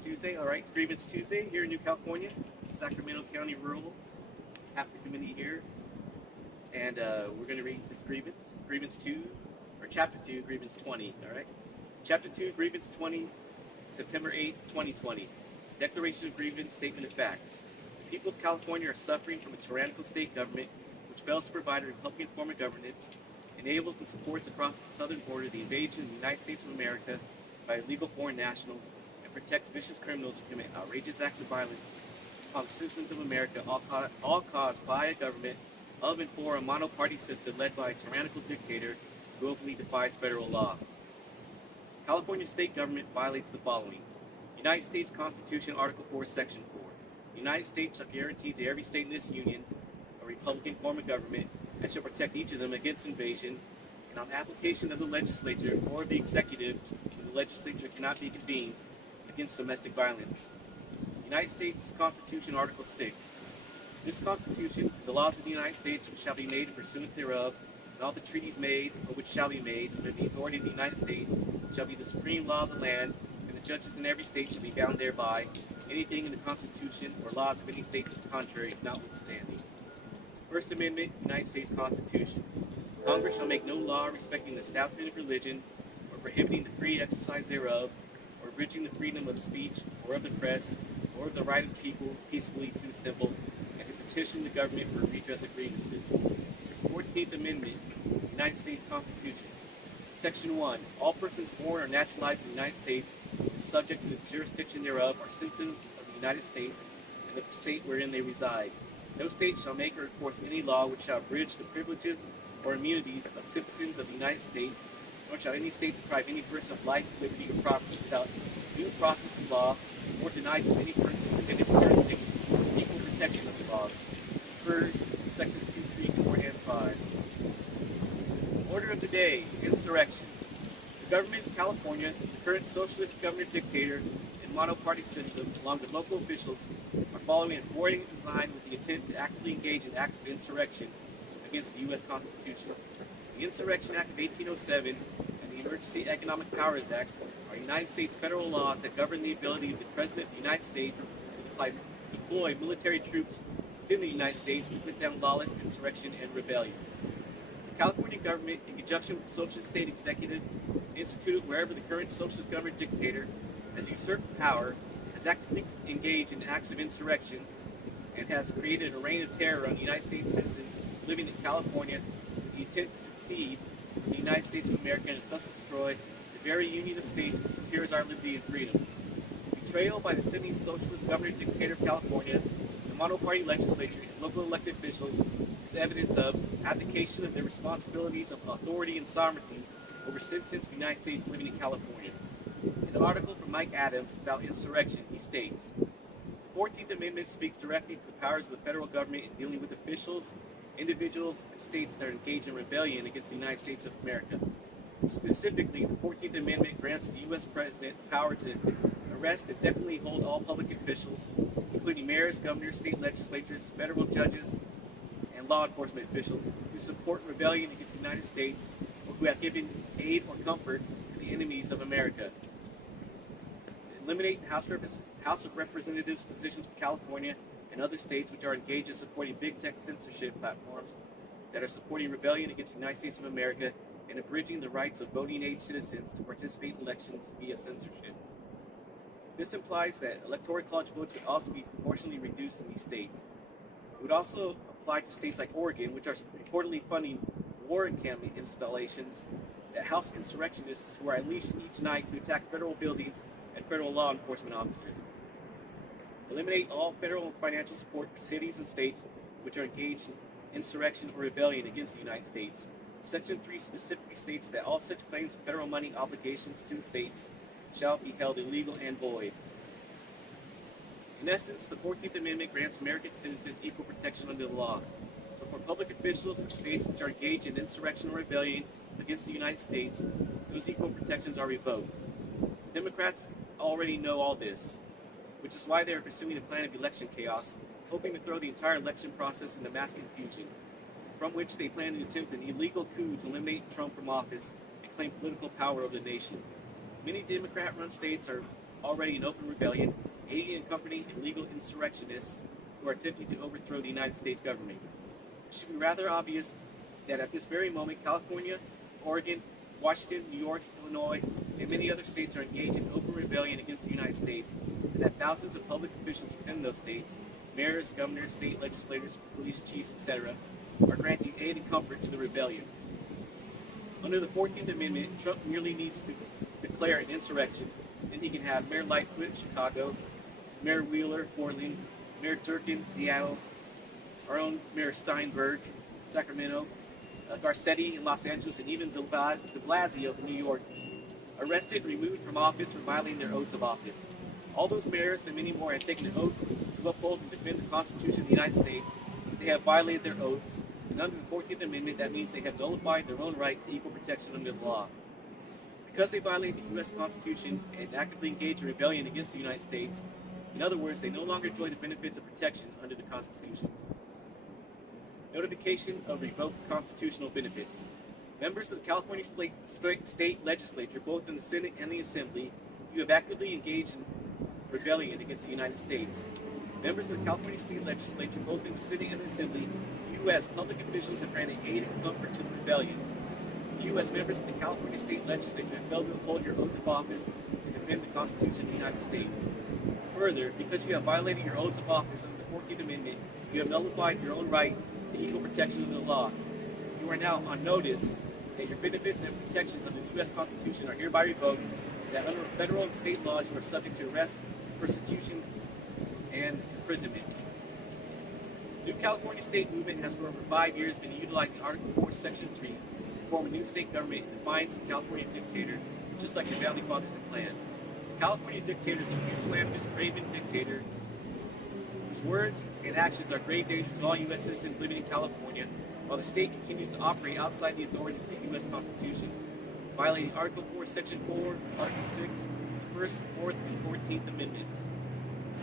Tuesday. All right, it's Grievance Tuesday here in New California, Sacramento County rural. Half the community here, and we're going to read this Grievance 2, or Chapter 2, Grievance 20. All right, Chapter 2, Grievance 20, September 8th, 2020. Declaration of Grievance, Statement of Facts. The people of California are suffering from a tyrannical state government which fails to provide a Republican form of governance, enables and supports across the southern border the invasion of the United States of America by illegal foreign nationals, and protects vicious criminals who commit outrageous acts of violence upon the citizens of America, all caused by a government of and for a monoparty system led by a tyrannical dictator who openly defies federal law. California state government violates the following. United States Constitution, Article 4, Section 4. The United States shall guarantee to every state in this union a Republican form of government and shall protect each of them against invasion, and on application of the legislature or the executive, when the legislature cannot be convened, against domestic violence. United States Constitution, Article 6. This Constitution, the laws of the United States shall be made in pursuance thereof, and all the treaties made, or which shall be made, under the authority of the United States, shall be the supreme law of the land, and the judges in every state shall be bound thereby, anything in the Constitution or laws of any state to the contrary notwithstanding. First Amendment, United States Constitution. Congress shall make no law respecting the establishment of religion, or prohibiting the free exercise thereof, or abridging the freedom of speech, or of the press, or of the right of the people peaceably to assemble, and to petition the government for redress of grievances. 14th Amendment, United States Constitution. Section 1. All persons born or naturalized in the United States and subject to the jurisdiction thereof are citizens of the United States and of the state wherein they reside. No state shall make or enforce any law which shall abridge the privileges or immunities of citizens of the United States, nor shall any state deprive any person of life, liberty, or property without due process of law, or deny to any person within its jurisdiction equal protection of the laws. Refer sections 2, 3, 4, and 5. Order of the day, Insurrection. The government of California, the current socialist governor dictator and monoparty system, along with local officials, are following a coordinated design with the intent to actively engage in acts of insurrection against the U.S. Constitution. The Insurrection Act of 1807 and the Emergency Economic Powers Act are United States federal laws that govern the ability of the President of the United States to deploy military troops within the United States to put down lawless insurrection and rebellion. The California government, in conjunction with the socialist state executive, instituted wherever the current socialist government dictator has usurped power, has actively engaged in acts of insurrection, and has created a reign of terror on United States citizens living in California with the intent to succeed in the United States of America and thus destroy the very union of states that secures our liberty and freedom. Betrayal by the sitting socialist governor dictator of California, the monoparty legislature, and local elected officials is evidence of abdication of their responsibilities of authority and sovereignty over citizens of the United States living in California. In an article from Mike Adams about insurrection, he states, the 14th Amendment speaks directly to the powers of the federal government in dealing with officials, individuals, and states that are engaged in rebellion against the United States of America. Specifically, the 14th Amendment grants the U.S. President the power to arrest and definitely hold all public officials, including mayors, governors, state legislatures, federal judges, and law enforcement officials who support rebellion against the United States or who have given aid or comfort to the enemies of America. Eliminate House of Representatives positions for California and other states which are engaged in supporting big tech censorship platforms that are supporting rebellion against the United States of America and abridging the rights of voting-age citizens to participate in elections via censorship. This implies that electoral college votes would also be proportionally reduced in these states. It would also apply to states like Oregon, which are reportedly funding war encampment installations that house insurrectionists who are unleashed each night to attack federal buildings and federal law enforcement officers. Eliminate all federal and financial support for cities and states which are engaged in insurrection or rebellion against the United States. Section 3 specifically states that all such claims of federal money obligations to the states shall be held illegal and void. In essence, the 14th Amendment grants American citizens equal protection under the law. But for public officials of states which are engaged in insurrection or rebellion against the United States, those equal protections are revoked. Democrats already know all this, which is why they are pursuing a plan of election chaos, hoping to throw the entire election process into mass confusion, from which they plan to attempt an illegal coup to eliminate Trump from office and claim political power over the nation. Many Democrat-run states are already in open rebellion, aiding and comforting illegal insurrectionists who are attempting to overthrow the United States government. It should be rather obvious that at this very moment, California, Oregon, Washington, New York, Illinois, and many other states are engaged in open rebellion against the United States, and that thousands of public officials within those states, mayors, governors, state legislators, police chiefs, etc., are granting aid and comfort to the rebellion. Under the 14th Amendment, Trump merely needs to declare an insurrection, and he can have Mayor Lightfoot, Chicago, Mayor Wheeler, Portland, Mayor Durkin, Seattle, our own Mayor Steinberg, Sacramento, Garcetti in Los Angeles, and even de Blasio in New York, arrested, removed from office for violating their oaths of office. All those mayors and many more have taken an oath to uphold and defend the Constitution of the United States. They have violated their oaths, and under the 14th Amendment, that means they have nullified their own right to equal protection under the law. Because they violate the U.S. Constitution and actively engage in rebellion against the United States, in other words, they no longer enjoy the benefits of protection under the Constitution. Notification of revoked constitutional benefits. Members of the California State Legislature, both in the Senate and the Assembly, you have actively engaged in rebellion against the United States. Members of the California State Legislature, both in the Senate and the Assembly, you as public officials have granted aid and comfort to the rebellion. You as members of the California State Legislature have failed to uphold your oath of office and defend the Constitution of the United States. Further, because you have violated your oaths of office under the 14th Amendment, you have nullified your own right to equal protection under the law. You are now on notice that your benefits and protections of the U.S. Constitution are hereby revoked, that under federal and state laws you are subject to arrest, persecution, and imprisonment. The New California State Movement has for over 5 years been utilizing Article 4, Section 3 to form a new state government that defines the California dictator, just like the Founding Fathers had planned. The California dictator is a pusillanimous, craven dictator whose words and actions are grave dangers to all U.S. citizens living in California, while the state continues to operate outside the authorities of the U.S. Constitution, violating Article 4, Section 4, Article 6, the 1st, 4th, and 14th Amendments.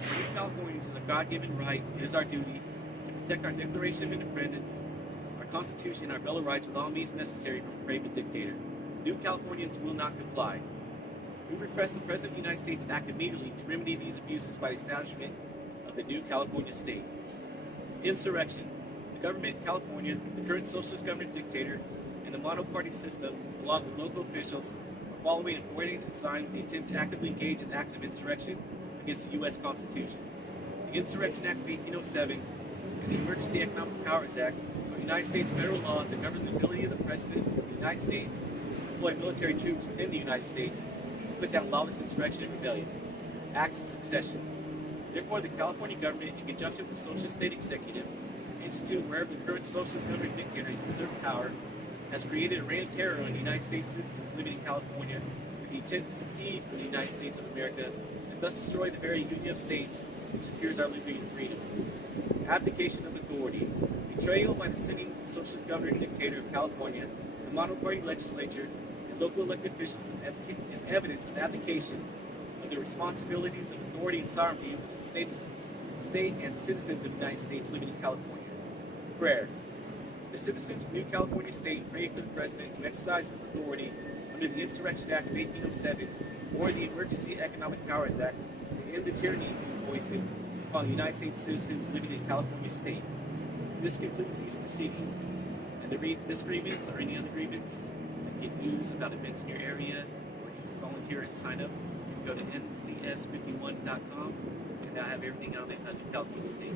For New Californians, it is a God-given right, it is our duty, to protect our Declaration of Independence, our Constitution, and our Bill of Rights with all means necessary from a craven dictator. New Californians will not comply. We request the President of the United States act immediately to remedy these abuses by the establishment of the new California state. Insurrection. The government in California, the current socialist government dictator, and the monoparty system, along with local officials, are following and coordinating and signing the intent to actively engage in acts of insurrection against the U.S. Constitution. The Insurrection Act of 1807 and the Emergency Economic Powers Act are United States federal laws that govern the ability of the President of the United States to deploy military troops within the United States and put down lawless insurrection and rebellion. Acts of succession. Therefore, the California government, in conjunction with the Socialist State Executive, institute wherever the current socialist government dictator has usurped power, has created a reign of terror on United States citizens living in California with the intent to succeed from the United States of America and thus destroy the very Union of States which secures our liberty and freedom. Abdication of authority. Betrayal by the sitting socialist governor dictator of California, the monoparty legislature, and local elected officials is evidence of abdication of the responsibilities of authority and sovereignty of the state and citizens of the United States living in California. Prayer. The citizens of New California State pray for the President to exercise his authority under the Insurrection Act of 1807 or the Emergency Economic Powers Act to end the tyranny voicing upon the United States citizens living in California State. This concludes these proceedings. And to read this grievance or any other grievance, and get news about events in your area, or you can volunteer and sign up, you can go to ncs51.com, and now have everything on it on New California State.